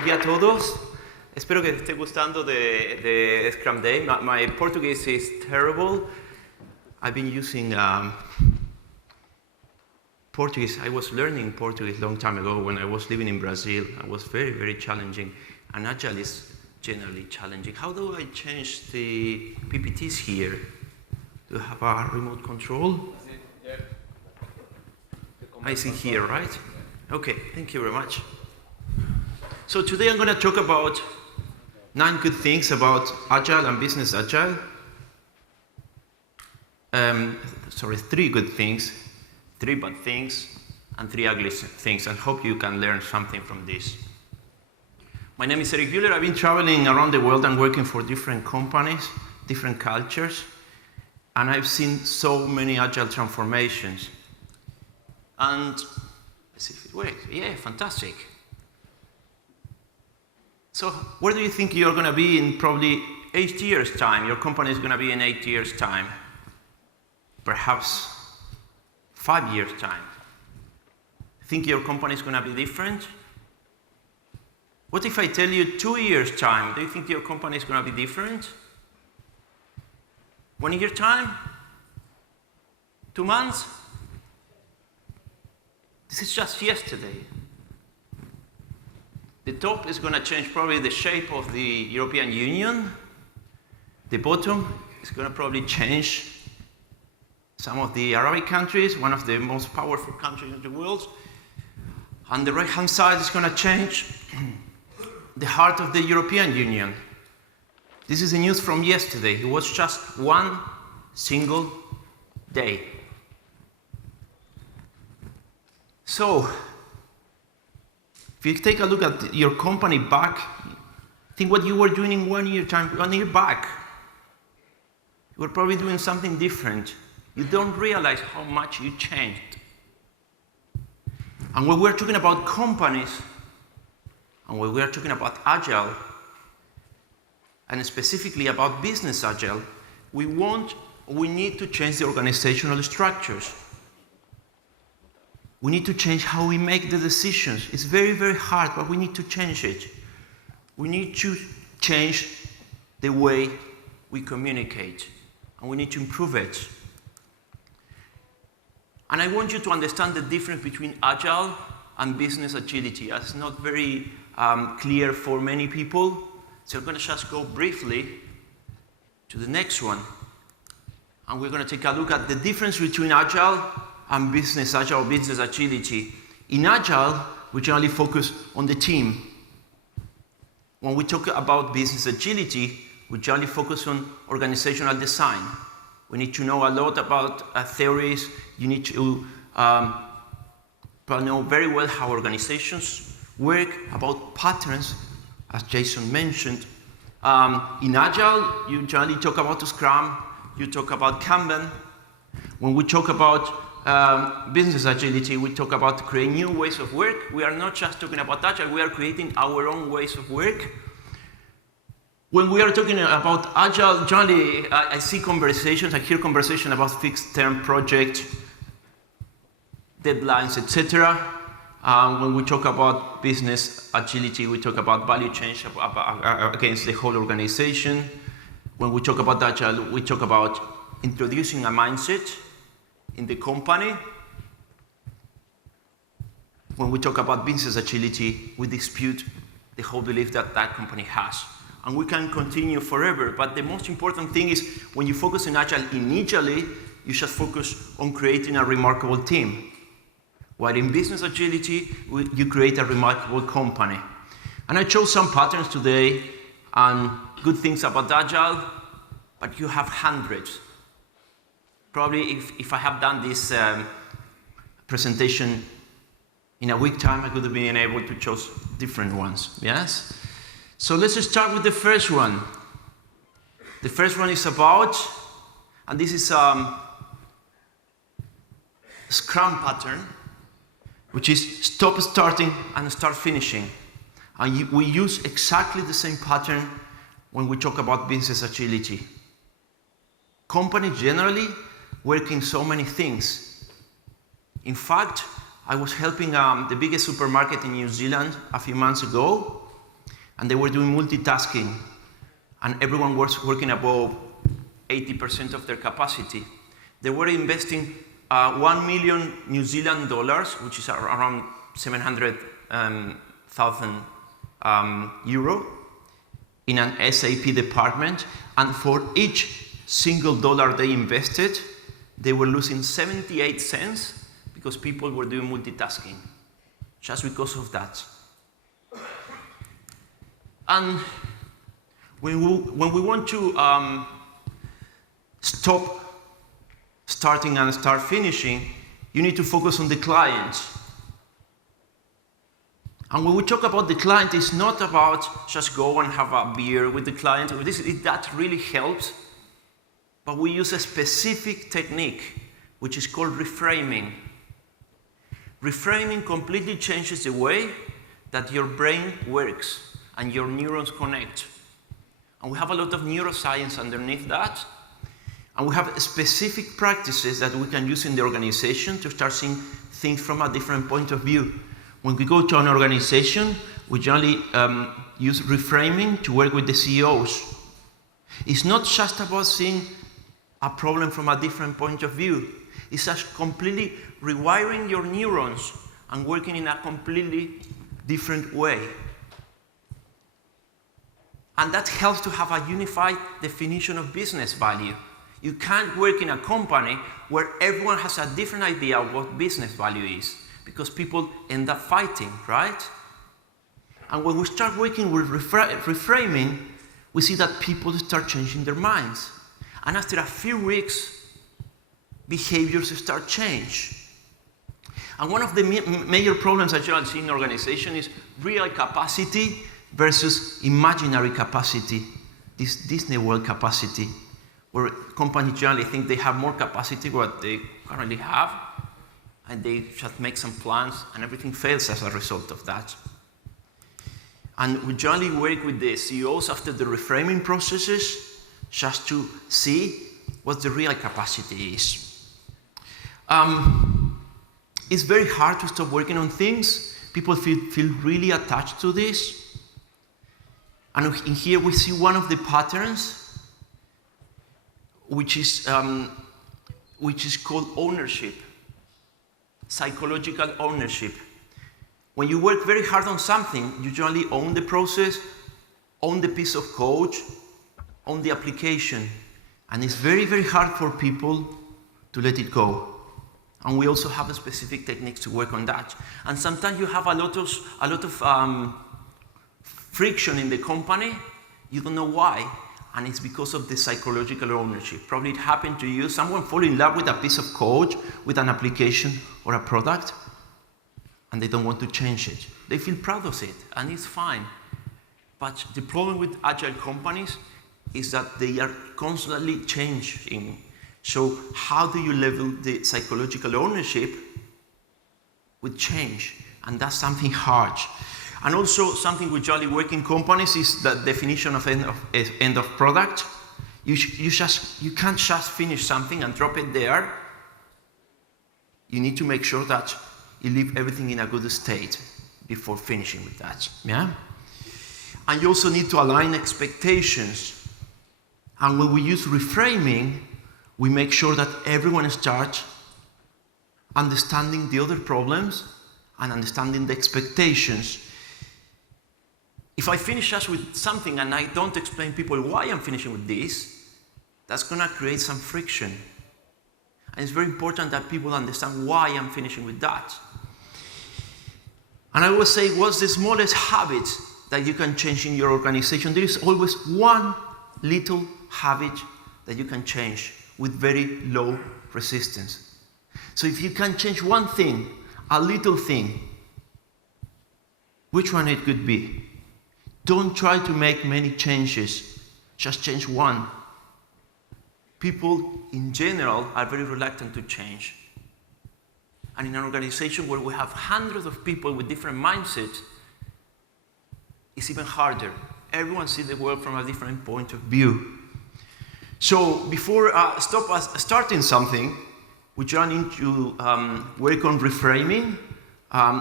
Buen día a todos. Espero que les esté gustando de Scrum Day. My Portuguese is terrible. I've been using Portuguese. I was learning Portuguese a long time ago when I was living in Brazil. It was very, very challenging. And Agile is generally challenging. How do I change the PPTs here? Do I have a remote control? I see here, right? Okay, thank you very much. So today I'm going to talk about 9 good things about Agile and Business Agile. 3 good things, 3 bad things, and 3 ugly things. I hope you can learn something from this. My name is ERICH BUHLER. I've been traveling around the world and working for different companies, different cultures, and I've seen so many Agile transformations. And let's see if it works. Yeah, fantastic. So where do you think you're going to be in probably 8 years' time? Your company is going to be in 8 years' time. Perhaps 5 years' time. Think your company is going to be different? What if I tell you 2 years' time? Do you think your company is going to be different? 1 year time? 2 months? This is just yesterday. The top is going to change probably the shape of the European Union. The bottom is going to probably change some of the Arabic countries, one of the most powerful countries in the world. And the right-hand side is going to change the heart of the European Union. This is the news from yesterday. It was just one single day. So, if you take a look at your company back, think what you were doing in 1 year time, 1 year back. You were probably doing something different. You don't realize how much you changed. And when we're talking about companies, and when we're talking about Agile, and specifically about Business Agile, we need to change the organizational structures. We need to change how we make the decisions. It's very, very hard, but we need to change it. We need to change the way we communicate, and we need to improve it. And I want you to understand the difference between Agile and Business Agility. It's not very clear for many people, so I'm going to just go briefly to the next one. And we're going to take a look at the difference between Agile and Business Agile, Business Agility. In Agile, we generally focus on the team. When we talk about Business Agility, we generally focus on organizational design. We need to know a lot about theories. You need to know very well how organizations work, about patterns, as Jason mentioned. In Agile, you generally talk about Scrum, you talk about Kanban. When we talk about Business Agility, we talk about creating new ways of work. We are not just talking about Agile, we are creating our own ways of work. When we are talking about Agile, generally I hear conversations about fixed-term projects, deadlines, etc. When we talk about Business Agility, we talk about value change against the whole organization. When we talk about Agile, we talk about introducing a mindset in the company. When we talk about Business Agility, we dispute the whole belief that that company has. And we can continue forever, but the most important thing is when you focus on Agile initially, you should focus on creating a remarkable team. While in Business Agility, you create a remarkable company. And I chose some patterns today and good things about Agile, but you have hundreds. Probably if I have done this presentation in a week time, I could have been able to choose different ones, yes? So let's start with the first one. The first one is about, and this is Scrum pattern, which is stop starting and start finishing. And we use exactly the same pattern when we talk about Business Agility. Companies generally work in so many things. In fact, I was helping the biggest supermarket in New Zealand a few months ago, and they were doing multitasking, and everyone was working above 80% of their capacity. They were investing 1 million New Zealand dollars, which is around 700,000 euro, in an SAP department, and for each single dollar they invested, they were losing 78 cents because people were doing multitasking, just because of that. And when we want to stop starting and start finishing, you need to focus on the client. And when we talk about the client, it's not about just go and have a beer with the client. That really helps. But we use a specific technique, which is called reframing. Reframing completely changes the way that your brain works and your neurons connect. And we have a lot of neuroscience underneath that. And we have specific practices that we can use in the organization to start seeing things from a different point of view. When we go to an organization, we generally use reframing to work with the CEOs. It's not just about seeing a problem from a different point of view. It's just completely rewiring your neurons and working in a completely different way. And that helps to have a unified definition of business value. You can't work in a company where everyone has a different idea of what business value is, because people end up fighting, right? And when we start working with reframing, we see that people start changing their minds. And after a few weeks, behaviors start change. And one of the major problems that you see in organization is real capacity versus imaginary capacity, this Disney World capacity, where companies generally think they have more capacity than what they currently have, and they just make some plans, and everything fails as a result of that. And we generally work with the CEOs after the reframing processes just to see what the real capacity is. It's very hard to stop working on things. People feel really attached to this. And in here we see one of the patterns, which is called ownership, psychological ownership. When you work very hard on something, you generally own the process, own the piece of code, own the application. And it's very, very hard for people to let it go. And we also have a specific techniques to work on that. And sometimes you have a lot of friction in the company. You don't know why. And it's because of the psychological ownership. Probably it happened to you. Someone fall in love with a piece of code, with an application or a product, and they don't want to change it. They feel proud of it, and it's fine. But the problem with agile companies is that they are constantly changing. So how do you level the psychological ownership with change? And that's something hard. And also something with jolly working companies is the definition of end of product. You can't just finish something and drop it there. You need to make sure that you leave everything in a good state before finishing with that. Yeah? And you also need to align expectations. And when we use reframing, we make sure that everyone starts understanding the other problems and understanding the expectations. If I finish just with something and I don't explain people why I'm finishing with this, that's going to create some friction. And it's very important that people understand why I'm finishing with that. And I always say, what's the smallest habit that you can change in your organization? There is always one little habit that you can change with very low resistance. So if you can change one thing, a little thing, which one it could be? Don't try to make many changes, just change one. People in general are very reluctant to change. And in an organization where we have hundreds of people with different mindsets, it's even harder. Everyone sees the world from a different point of view. So before starting something, we join into work on reframing.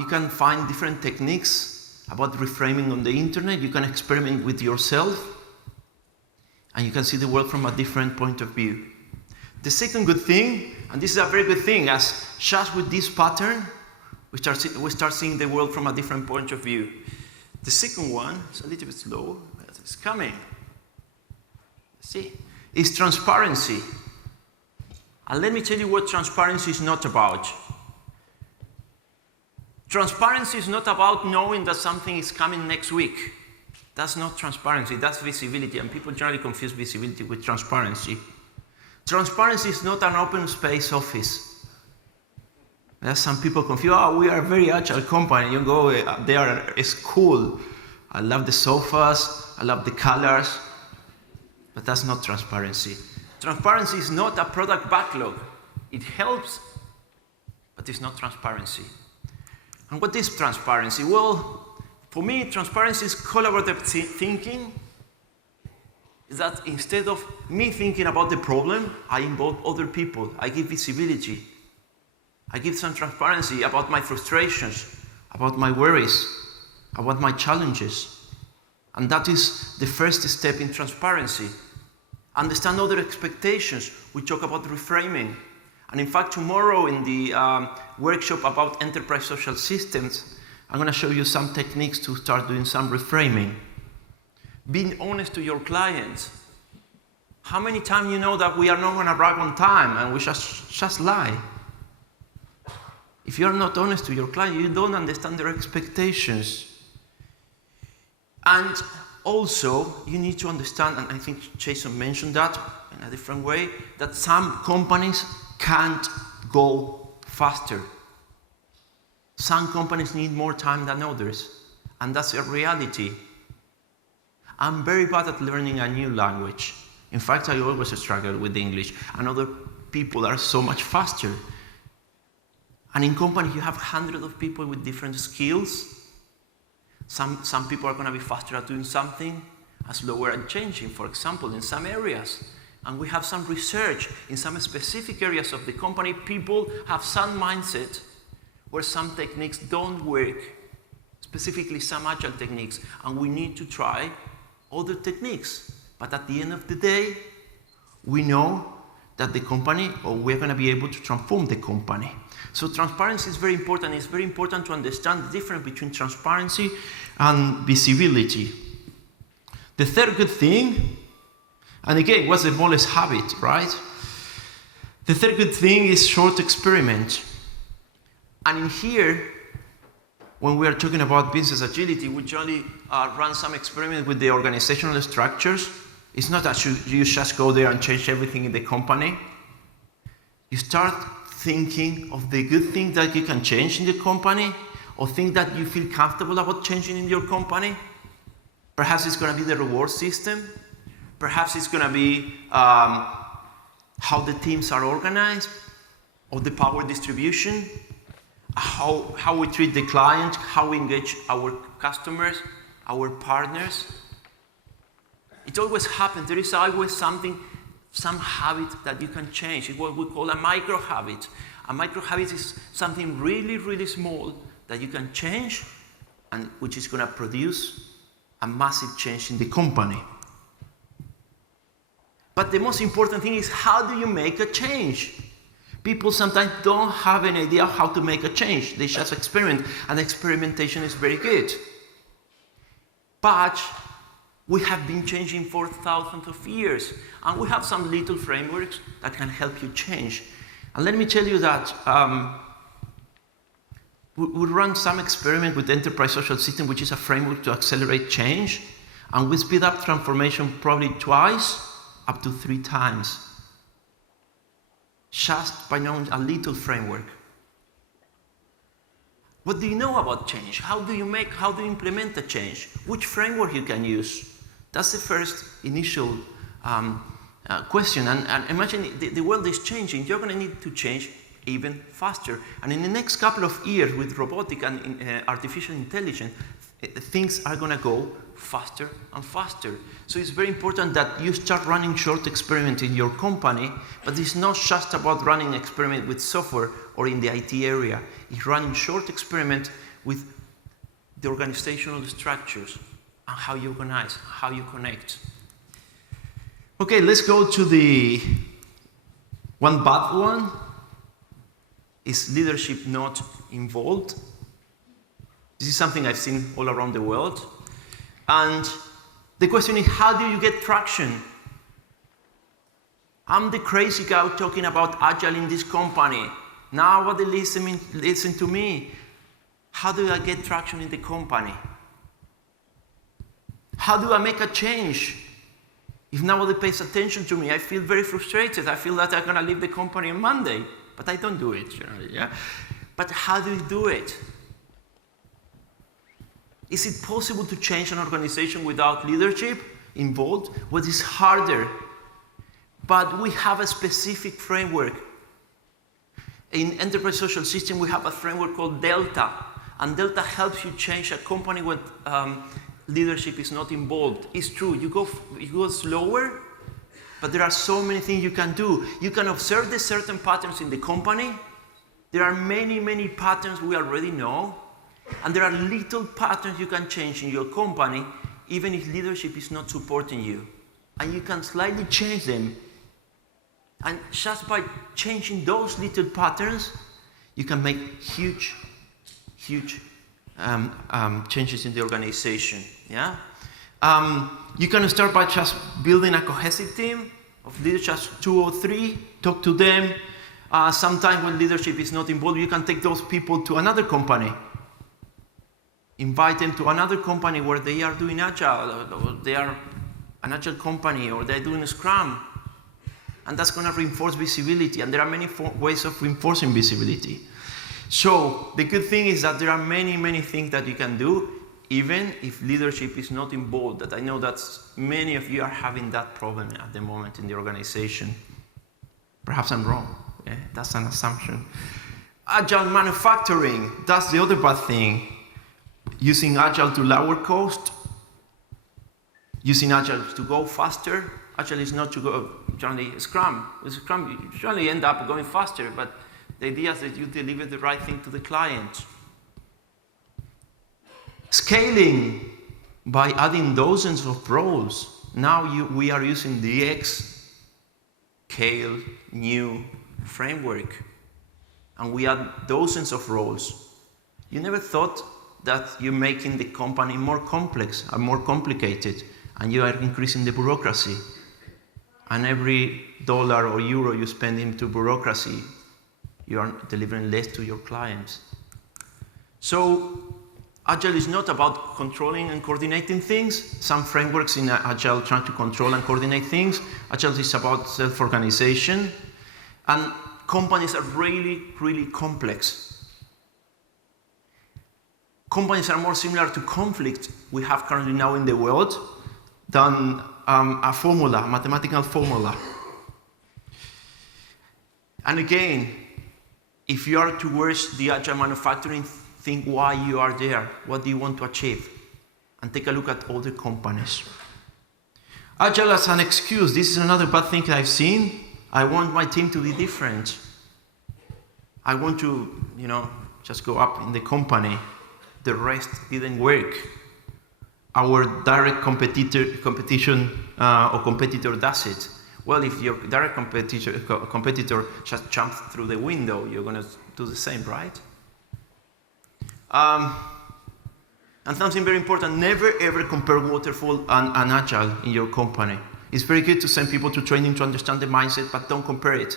You can find different techniques about reframing on the internet. You can experiment with yourself, and you can see the world from a different point of view. The second good thing, and this is a very good thing, as just with this pattern, we start seeing the world from a different point of view. The second one, it's a little bit slow, but it's coming. See, is transparency. And let me tell you what transparency is not about. Transparency is not about knowing that something is coming next week. That's not transparency, that's visibility, and people generally confuse visibility with transparency. Transparency is not an open space office. There's some people confuse, oh, we are a very agile company. You go there, it's cool. I love the sofas, I love the colors, but that's not transparency. Transparency is not a product backlog. It helps, but it's not transparency. And what is transparency? Well, for me, transparency is collaborative thinking. Is that instead of me thinking about the problem, I involve other people. I give visibility. I give some transparency about my frustrations, about my worries, about my challenges. And that is the first step in transparency. Understand other expectations. We talk about reframing. And in fact, tomorrow in the workshop about enterprise social systems, I'm going to show you some techniques to start doing some reframing. Being honest to your clients. How many times you know that we are not going to arrive on time and we just lie? If you're not honest to your client, you don't understand their expectations. And also, you need to understand, and I think Jason mentioned that in a different way, that some companies can't go faster. Some companies need more time than others, and that's a reality. I'm very bad at learning a new language. In fact, I always struggle with English, and other people are so much faster. And in company, you have hundreds of people with different skills. Some people are going to be faster at doing something, slower at changing, for example, in some areas. And we have some research in some specific areas of the company. People have some mindset where some techniques don't work, specifically some agile techniques, and we need to try other techniques. But at the end of the day, we know that the company, or we're going to be able to transform the company. So transparency is very important. It's very important to understand the difference between transparency and visibility. The third good thing, and again, what's the smallest habit, right? The third good thing is short experiment. And in here, when we are talking about business agility, we generally run some experiment with the organizational structures. It's not that you just go there and change everything in the company. You start thinking of the good things that you can change in the company, or things that you feel comfortable about changing in your company. Perhaps it's going to be the reward system. Perhaps it's going to be how the teams are organized, or the power distribution, how we treat the client, how we engage our customers, our partners. It always happens. There is always something, some habit that you can change. It's what we call a micro habit. A micro habit is something really, really small that you can change, and which is going to produce a massive change in the company. But the most important thing is, how do you make a change? People sometimes don't have an idea how to make a change. They just experiment, and experimentation is very good. But we have been changing for thousands of years, and we have some little frameworks that can help you change. And let me tell you that we run some experiment with enterprise social system, which is a framework to accelerate change, and we speed up transformation probably twice, up to 3 times. Just by knowing a little framework. What do you know about change? How do you implement the change? Which framework you can use? That's the first initial question. And imagine the world is changing. You're going to need to change even faster. And in the next couple of years, with robotic and artificial intelligence, things are going to go faster and faster. So it's very important that you start running short experiments in your company, but it's not just about running experiment with software or in the IT area. It's running short experiments with the organizational structures and how you organize, how you connect. Okay, let's go to the one bad one. Is leadership not involved? This is something I've seen all around the world. And the question is, how do you get traction? I'm the crazy guy talking about Agile in this company. Now what they listen to me. How do I get traction in the company? How do I make a change? If nobody pays attention to me, I feel very frustrated. I feel that I'm going to leave the company on Monday. But I don't do it generally, yeah? But how do you do it? Is it possible to change an organization without leadership involved? Well, it's harder. But we have a specific framework. In enterprise social system, we have a framework called Delta. And Delta helps you change a company when leadership is not involved. It's true, you go slower, but there are so many things you can do. You can observe the certain patterns in the company. There are many, many patterns we already know. And there are little patterns you can change in your company, even if leadership is not supporting you. And you can slightly change them. And just by changing those little patterns, you can make huge changes in the organization. Yeah? You can start by just building a cohesive team of leaders, just 2 or 3, talk to them. Sometimes when leadership is not involved, you can take those people to another company. Invite them to another company where they are doing Agile, or they are an Agile company, or they're doing Scrum. And that's going to reinforce visibility. And there are many ways of reinforcing visibility. So the good thing is that there are many, many things that you can do, even if leadership is not involved. That I know that many of you are having that problem at the moment in the organization. Perhaps I'm wrong. Yeah? That's an assumption. Agile manufacturing, that's the other bad thing. Using Agile to lower cost, using Agile to go faster. Agile is not to go generally Scrum. With Scrum, you generally end up going faster, but the idea is that you deliver the right thing to the client. Scaling by adding dozens of roles. Now we are using the Scale new framework, and we add dozens of roles. You never thought that you're making the company more complex and more complicated, and you are increasing the bureaucracy. And every dollar or euro you spend into bureaucracy, you are delivering less to your clients. So Agile is not about controlling and coordinating things. Some frameworks in Agile try to control and coordinate things. Agile is about self-organization. And companies are really, really complex. Companies are more similar to conflict we have currently now in the world than a formula, a mathematical formula. And again, if you are towards the Agile manufacturing, think why you are there. What do you want to achieve? And take a look at other companies. Agile as an excuse. This is another bad thing I've seen. I want my team to be different. I want to, just go up in the company. The rest didn't work. Our direct competitor does it. Well, if your direct competitor just jumps through the window, you're going to do the same, right? And something very important, never ever compare waterfall and Agile in your company. It's very good to send people to training to understand the mindset, but don't compare it.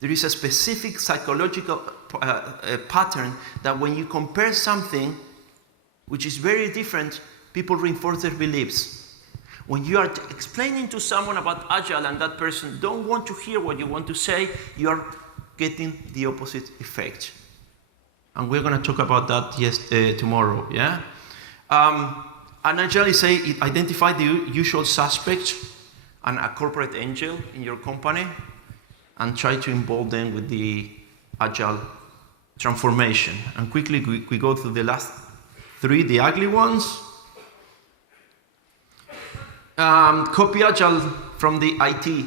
There is a specific psychological pattern that when you compare something which is very different, people reinforce their beliefs. When you are explaining to someone about Agile and that person don't want to hear what you want to say, you are getting the opposite effect. And we're going to talk about that tomorrow, yeah? And Agile is identify the usual suspects and a corporate angel in your company and try to involve them with the Agile transformation. And quickly, we go through the last 3, the ugly ones. Copy Agile from the IT.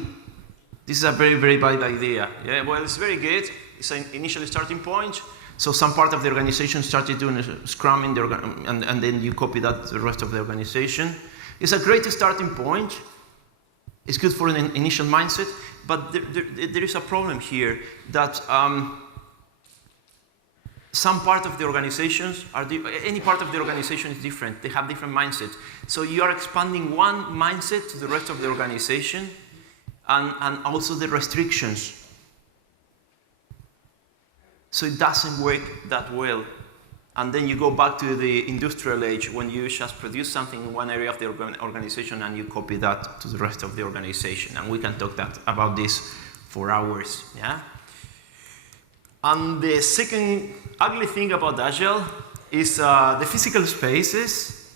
This is a very, very bad idea. Yeah, well, it's very good. It's an initial starting point. So some part of the organization started doing a Scrum in the and then you copy that to the rest of the organization. It's a great starting point. It's good for an initial mindset, but there is a problem here that some part of the organizations any part of the organization is different. They have different mindsets. So you are expanding one mindset to the rest of the organization, and also the restrictions. So it doesn't work that well. And then you go back to the industrial age when you just produce something in one area of the organization and you copy that to the rest of the organization. And we can talk about this for hours. Yeah? And the second ugly thing about Agile is the physical spaces.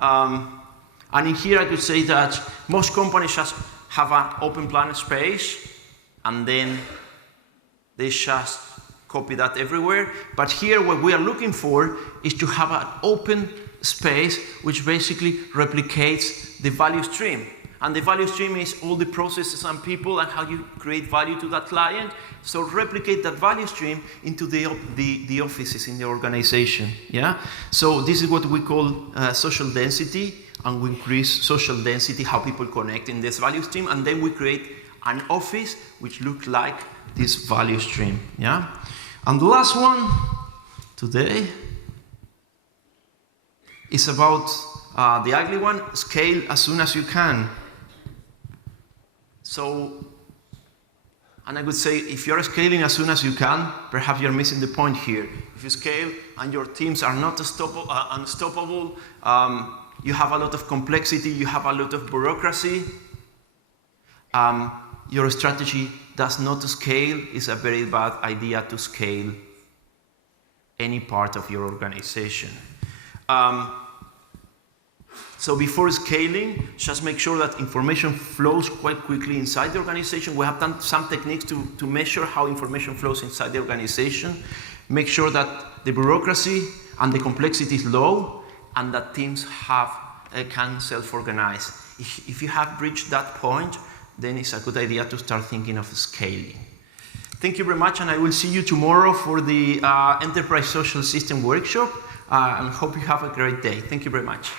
And in here I could say that most companies just have an open plan space and then they just copy that everywhere. But here what we are looking for is to have an open space which basically replicates the value stream. And the value stream is all the processes and people and how you create value to that client. So replicate that value stream into the offices in the organization. Yeah? So this is what we call social density, and we increase social density, how people connect in this value stream, and then we create an office which looks like this value stream. Yeah? And the last one today is about the ugly one, scale as soon as you can. So, and I would say if you're scaling as soon as you can, perhaps you're missing the point here. If you scale and your teams are not unstoppable, you have a lot of complexity, you have a lot of bureaucracy, your strategy does not scale, is a very bad idea to scale any part of your organization. So before scaling, just make sure that information flows quite quickly inside the organization. We have done some techniques to measure how information flows inside the organization. Make sure that the bureaucracy and the complexity is low and that teams can self-organize. If you have reached that point, then it's a good idea to start thinking of scaling. Thank you very much, and I will see you tomorrow for the Enterprise Social System workshop, and hope you have a great day. Thank you very much.